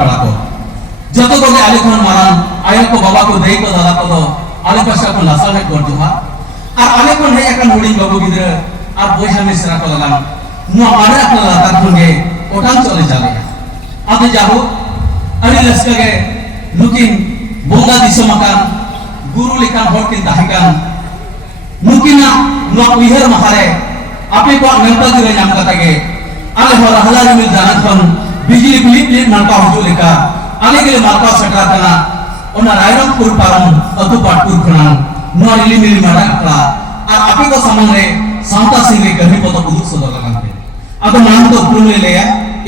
बड़ा को जतो को आले खन मारान आयो को बाबा को देई को दादा को दो आले पासा को लासा में कर जोहा और आले खन हे एकन हुडिंग बाबू गिदरा और बोइहा मिश्रा को लगान नुआ मारे अपना लातार खुंगे ओटान चले जाले आदे जाहो अरे लस्का के नुकिन बोंगा दिसम अकान गुरु लेकान हर किन दाहिकान नुकिना नुआ उइहर महारे आपे को नेता गिरे नाम कता के आले हो रहला रिमिल जाना खन बिजली बिलिप लिप नाका हुजु लेका आले के मालका सटा तना ओना रायरंगपुर पारम अतु पाटपुर खनान नुआ रिली मिली मारा अकड़ा और आपे को सामने रे सांता सिंह रे कहीं पतो उदुक सदर लगान पे आदो मान तो उपुरुम ले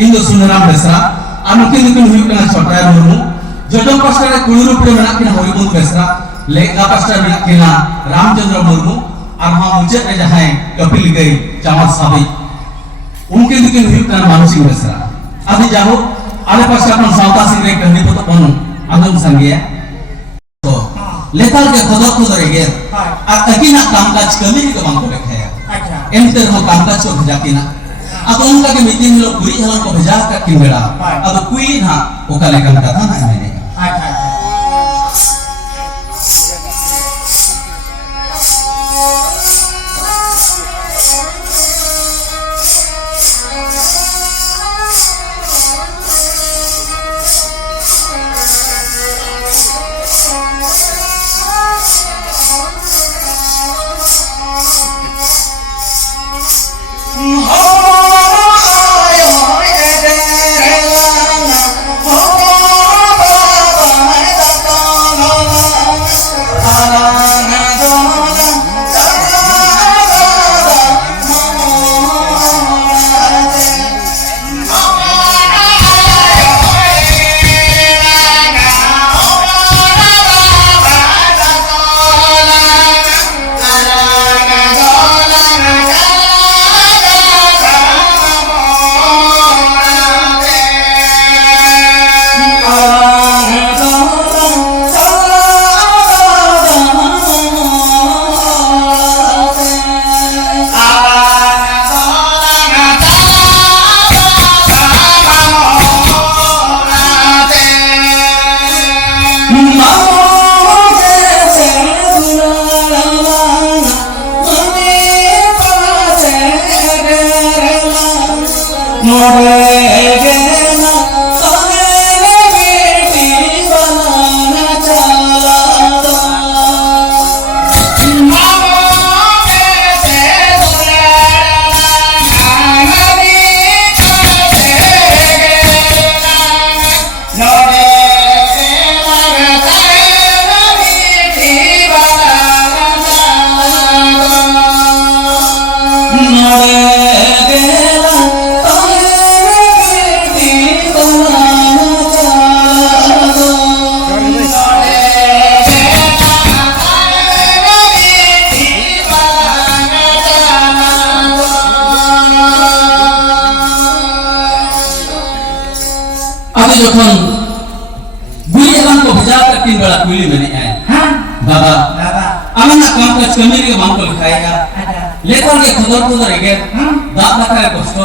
इन दो सुनराम बेसरा और नुकिन नुकिन हुई कना छोटाया मुर्मू जोजों पास्टर रे कुळुरु पे मेना किना हरिबंद बेसरा लेगा पास्टर मेना किना रामचंद्र मुर्मू और हाँ मुझे रे जहां कपिल गई चामर साबी उनके नुकिन हुई कना मानसिंह बेसरा आदि जाहो आले पास्टर अपन सांता सिंह रे कहीं पतो पन आदम संगे तो लेताल के खदर को दरेगे और अकिना कामकाज कमी के बांग को रखे अच्छा एंटर हो कामकाज को भेजाकिना अब उनका के मीटिंग में लोग पूरी हलन को भेजा का किंगड़ा अब कोई ना ओका लेकर कथा ना मैंने अच्छा जोखन बुई एलान को भेजा कर तीन बड़ा कुली मैंने आए हां दादा अमना काम का कमी के मांग को लिखाएगा लेकर के खुदर खुदर के दादा का कष्ट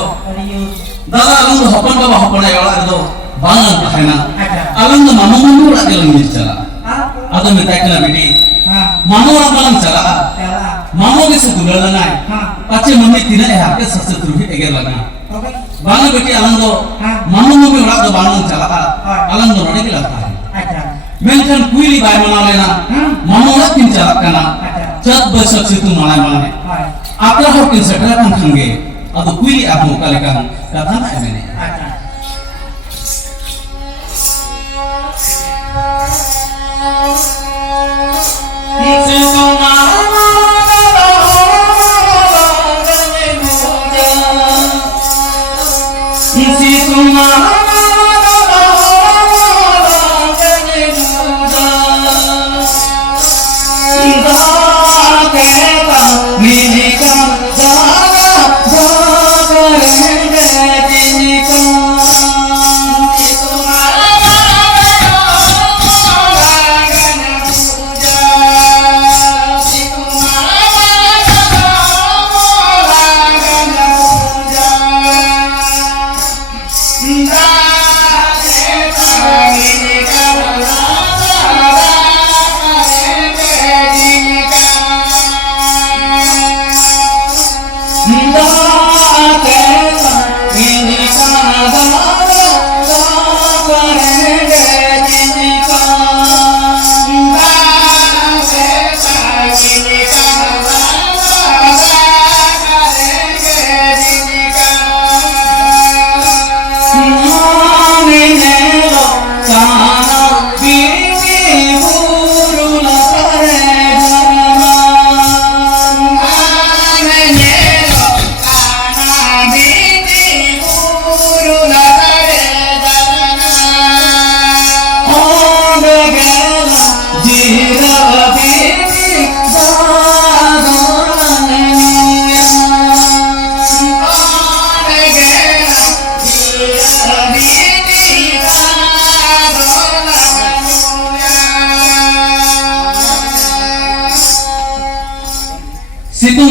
दादा अलंग हपन बाबा हपन आया दो बांगन कहना अलंग मामू मामू रा के लंग चला आदो में ताकना बेटी मामू रा बांगन चला मामू के से दुलला ना पाचे मम्मी तीन है आपके सबसे तुरही एगे लगा बांगन बेटी अलंग मामू मामू रा दो बांगन चला अलंग नोड़े के लगता है अच्छा मेंशन कुइली बाय मना लेना मामू रा किन चला कना चत बसक से तुम मना माने आपला हो किन सेटरा kan खंगे अब कुइली आप मुका लेका कथा ना मैंने अच्छा Milikam dana, dana kare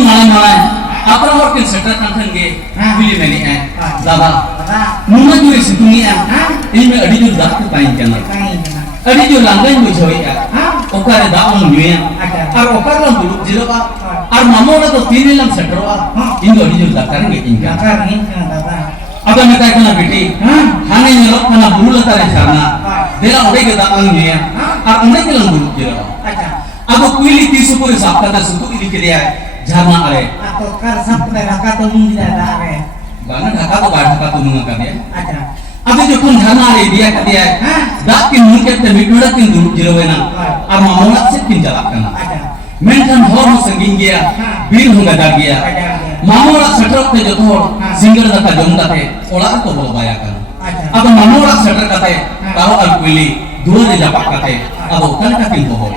माने माने अपना और किन सेटर कंठन के बिली मैंने है दादा मुन्ना जो इस दुनिया इनमें अड़ी जो दात के पाइन करना अड़ी जो लांगन बुझोई है ओकारे दाम नुया और ओकार लम बुलुक जिलोबा और मामो ना तो तीन लम सेटरवा इन अड़ी जो दात करेंगे इनका अब मैं कहता हूँ बेटी हाने ये लोग ना बुलु लता रे करना देला उड़े के दाम नुया और उन्हें के लम बुलुक जिलोबा अब कुली तीसु को हिसाब करता सुतु इली के लिए झरना अरे atau kar sampai raka tu mungkin ada are. Bangan ढका तो बाढ़ ढका तो मुंगा कर दिया अब जो कौन झरना अरे दिया कर दिया दात की मुंह के ते मिटुड़ा किन दूर जिलोवे ना और मामला से किन जला करना मेंटन हॉर में संगीन गया बीर होगा जा गया मामला सटरक ते जो थोड़ सिंगर दका जमता थे ओला तो बोल पाया करना अब मामला सटर करते तारो अलकुली दूर ले जापा करते अब कल का किन हो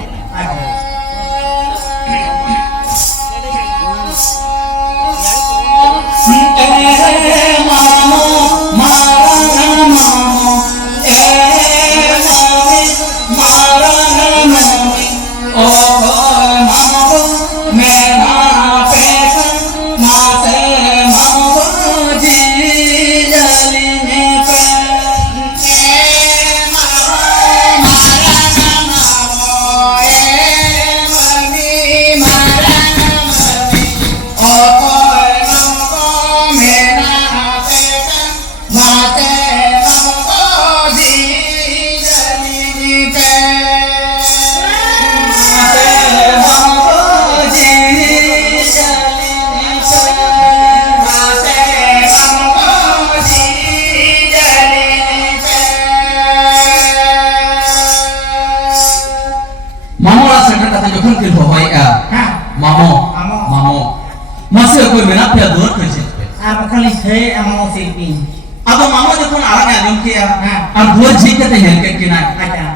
कोई मेरा प्यार दूर कर सकते आप खाली थे अमो सिल्पी अब मामा जो कौन आगे आदम किया अब दूर जी के ते हैं के किना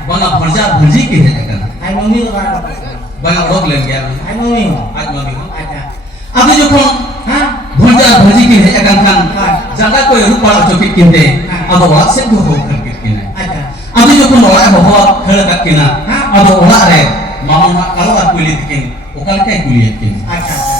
बंगा भरजा भरजी के है करना आई मम्मी को बात बंगा रोक ले गया आई मम्मी आज मम्मी हो अब जो कौन भरजा भरजी के है खान जगह कोई रूप वाला चौकी किंदे अब वाक से जो हो कर किना अब जो कौन वाला बहुत खड़ा कर किना अब वाला रे मामा ना करो आप कुली दिकिन ओकल के कुली किन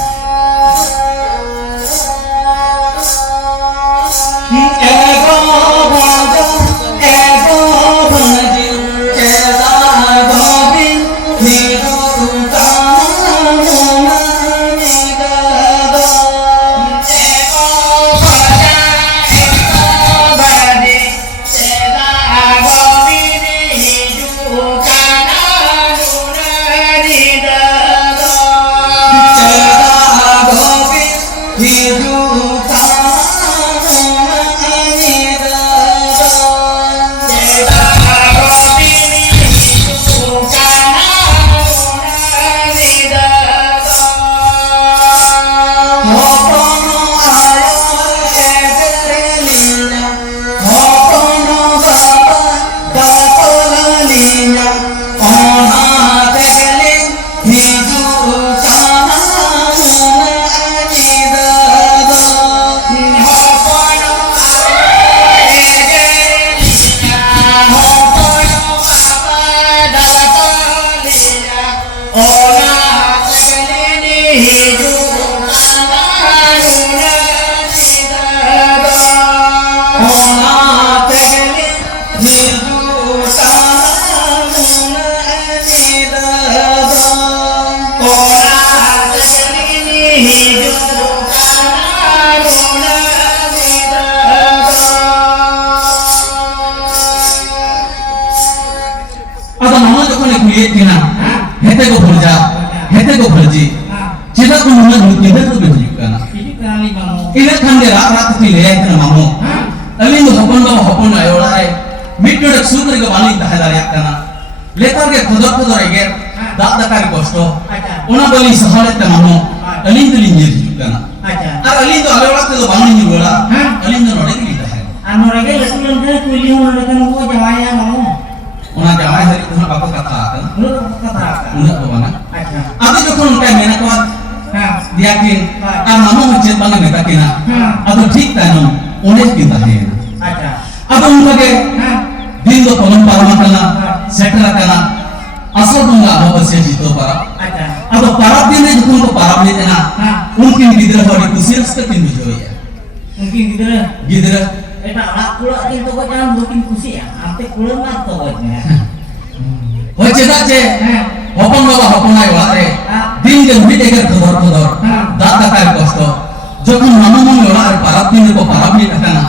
हेते को भरजा हेते को भरजी चिदा को मुना निदे तो बेजी करना इने खंडे रात रात की ले आए ना मामो अली तो हपन आयोड़ा है मिटड़ सुकर के बाली दहला या करना लेकर के खुद आगे दाद दकार कष्टो उना बली सहारे ते मामो अली तो लिंजे करना और अली तो आयोड़ा तो बाली नहीं बोला अली तो नोड़े के लिए है नोड़े के लटुलन के कुली हो लेकिन वो जमाया मामो उना जमाई hari तुम बाप कथा आकर उना तो बना अभी जो कौन उनका मेना को dia kin ar mama ngecet banget mereka kina atau ठीक tanam unes kita है अब उनका के दिन तो कलम पारमा करना सेटरा करना असर दूंगा अब से जीतो पर अब अब parab din रे जखन को parab ni तना उनकिन गिदरा हड़ी खुशी रस्ते किन बुझोया Mungkin gitu गिदरा anak kulo itu kok jangan bikin kusi ya. Ante kulo mah to kayaknya. होय चेदा चे हपन बाबा हपन आय वारे दिन के उठी देकर खदर खदर दात दातार कष्ट जखन मामा लोड़ा parab din को parab ni तना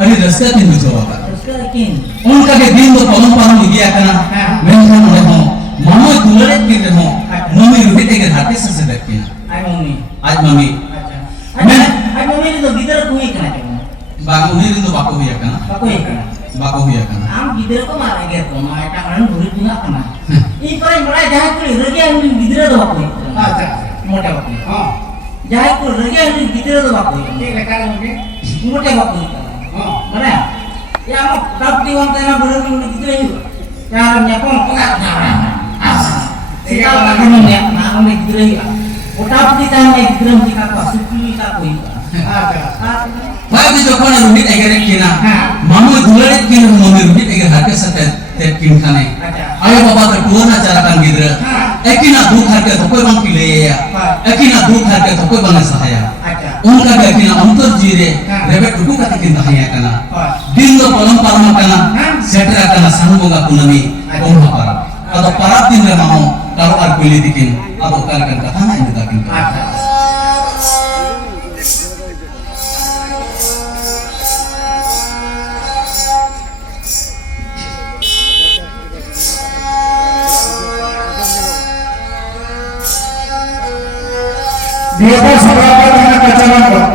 अरे रस्ते किन बुझोया Terus kekin. उनका के दिन तो पलम पलम लिया तना मेंशन होने हो मामा दुलरे किन हो मम्मी उठी देकर हाथे से देखिना Ay mami. आज mummy Ay mami itu gitar kuih kena cuma. बागो ni rin to bako huya kana Kuih kena. bako huya kana Am gitar ko mara gitu. Mara tangan buri punya kena. Ini paling mulai jahat kuih. Lagi yang gitar tu kuih. Moda kuih. Jahat kuih. Lagi yang gitar tu kuih. Ini lekar mungkin. Moda kuih. Mana? Ya mau tapi orang tanah buri punya gitar itu. Jangan nyapong enggak. Sekarang kamu ya, nak gitar itu. Tapi tanah gitar mesti kakak suki kakui. बाकी जो कौन रुहित एगरे किना मामू दुलरे किन mummy Ruit eager हाके सते ते किन खाने आयो बाबा ते पुराना चारा kan गिदरा एकिना दुख हाके तो कोई बंग किले या एकिना दुख हाके तो कोई बंग सहाया उनका एकिना अंतर जीरे रेबे टुकु कति किन तहाया kana दिन दो पलम पालम kana सेटरा kana सानुबोगा पुनमी ओहा पारा अदो पारा दिन रे मामू kalau ar pilih dikin अदो कल kan कथा ना इंदा किन Dia pun seberapa dengan pacaran kok.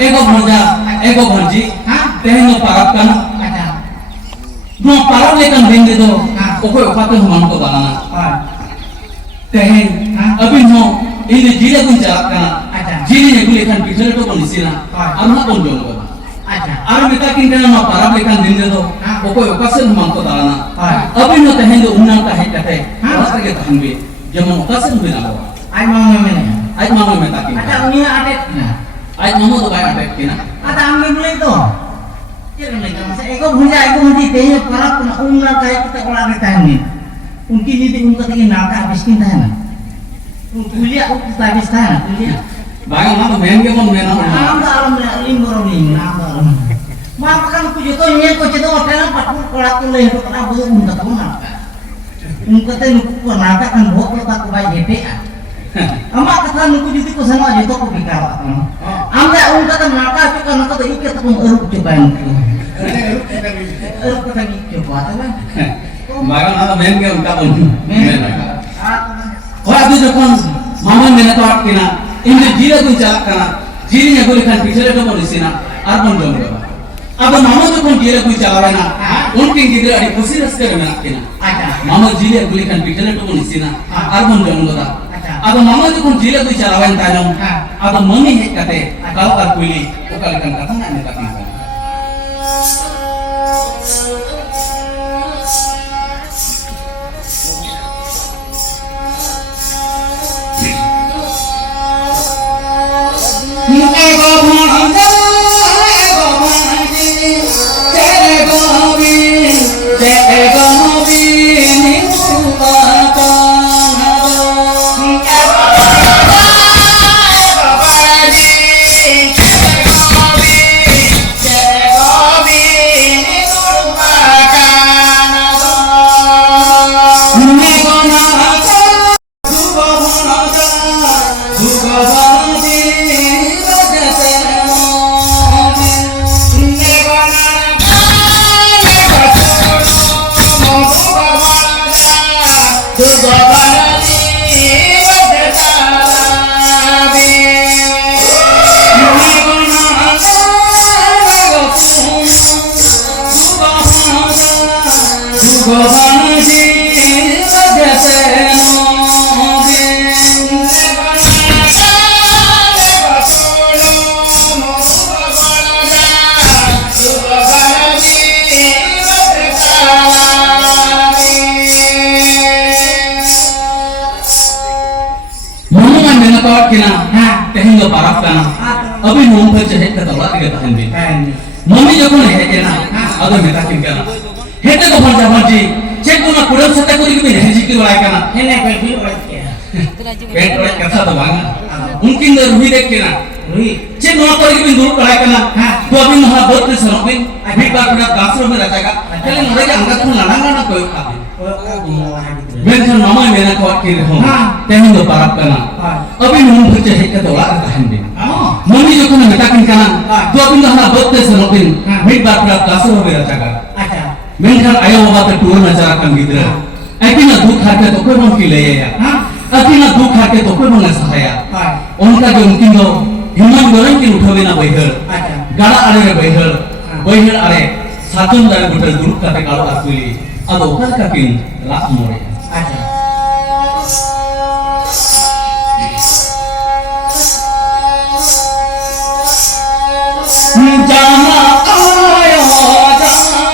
ego bronja ego bronji tehno parap kan no parap lekan bende do okoi okate human ko balana tehen abin no ini jile kun jalak kana jile ne kulekan pichare to polisina arna kon jong ko ar beta kinta no parap lekan bende do okoi okase human ko balana abin no tehen do unna ka hekate wasta ke tahanbe jemon okase human alo Ay mau memene. ai mama me takin Ada unia adet. ai mama to bai atek kina Ada ambil mulai tu. Jangan lagi masa ego bunyi tehnya parap kena umlah kayak kita kalau ada tani. Mungkin ini untuk tinggi nak habis kita na. Kuliah untuk habis tanah kuliah. Bagang mama main ke mon mena Alam lingkor ni alam. Mak kan kujo tu ni ko cedo hotel pat kolak kuleh tu kena buat untuk tu nak. Untuk tu nak nak kan buat tu tak kubai JPA. Amak kata nuku jadi ko sana aja toko pikir. Amda unta kan naka tu kan kata ikat pun eruk coba yang tu. Eruk kata gitu coba tu kan. Bagang mama main ke unta pun Men. और अभी जखन मामा मेना तो आटकिना इनने जीरे को चालक करना जीरे ने कोई खान पिछले तो बोलिसिना आर्पण जोन बाबा अब मामा जखन जीरे को चलावे ना उनके गिदरे अड़ी खुशी रस्ते में आटकिना मामा जीरे को खान पिछले तो बोलिसिना आर्पण जोन बाबा अब मामा जखन जीरे को चलावे ना ताजम अब मम्मी है कहते kalau कर कुली वो कल kan kata ना ने कता भगवान जी लगते मम्मी मैंने कहा कि ना कहीं तो पारक का ना अभी नोम पर चहे कतला के तहन भी मम्मी जो कोने है के ना अगर मैं ताकिन का हेते तो भंजा भंजी चेक को ना कुड़म सत्ता को भी नहीं जी की बड़ाई का ना हेने कोई भी बोल के पेट बड़े कथा तो बांगा उनकी अंदर रूही देख के ना रुई चेक नोना को भी दूर बड़ाई का ना तो अभी महा बहुत के सरों में अभी बार पूरा दासरों में रचाएगा चले मुझे के अंगत को लड़ांगा ना कोई खाते बेंचन मामा मेरा को के हो तेहन दो पारक का ना अभी नोम पर चहे कतला के तहन भी मम्मी जो कोने बेटा किन का ना तो अभी महा बहुत के सरों में अभी बार पूरा दासरों में रचाएगा अच्छा मेंढर आयो बाबा ते टूर में जरा कम गिद्र अकिना दुख खाते तो कोई मन की ले या अकिना दुख खाते तो कोई मन सहाया उनका जो उनकी दो हिमन गरम की उठवे ना बहिर गाड़ा आरे रे बहिर आरे सातुन दारे गुटर दुरुक काते कालो आकुली अद ओकर का किन रात मोरे अच्छा जाना आयो जाना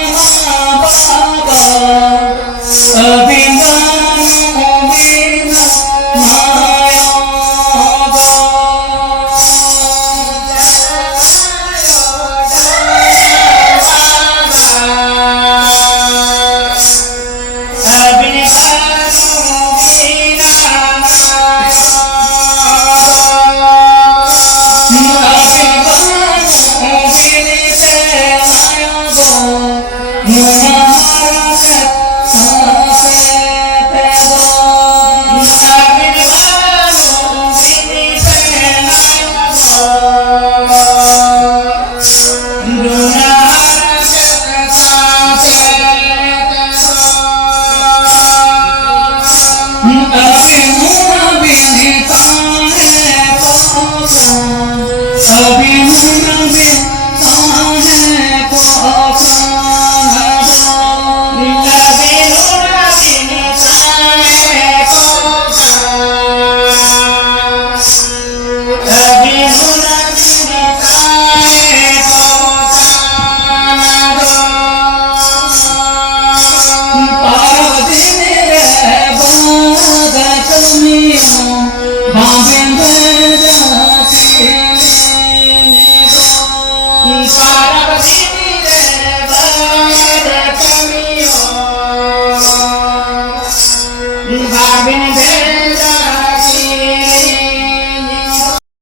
बाबा अभिमान बिना माया Oh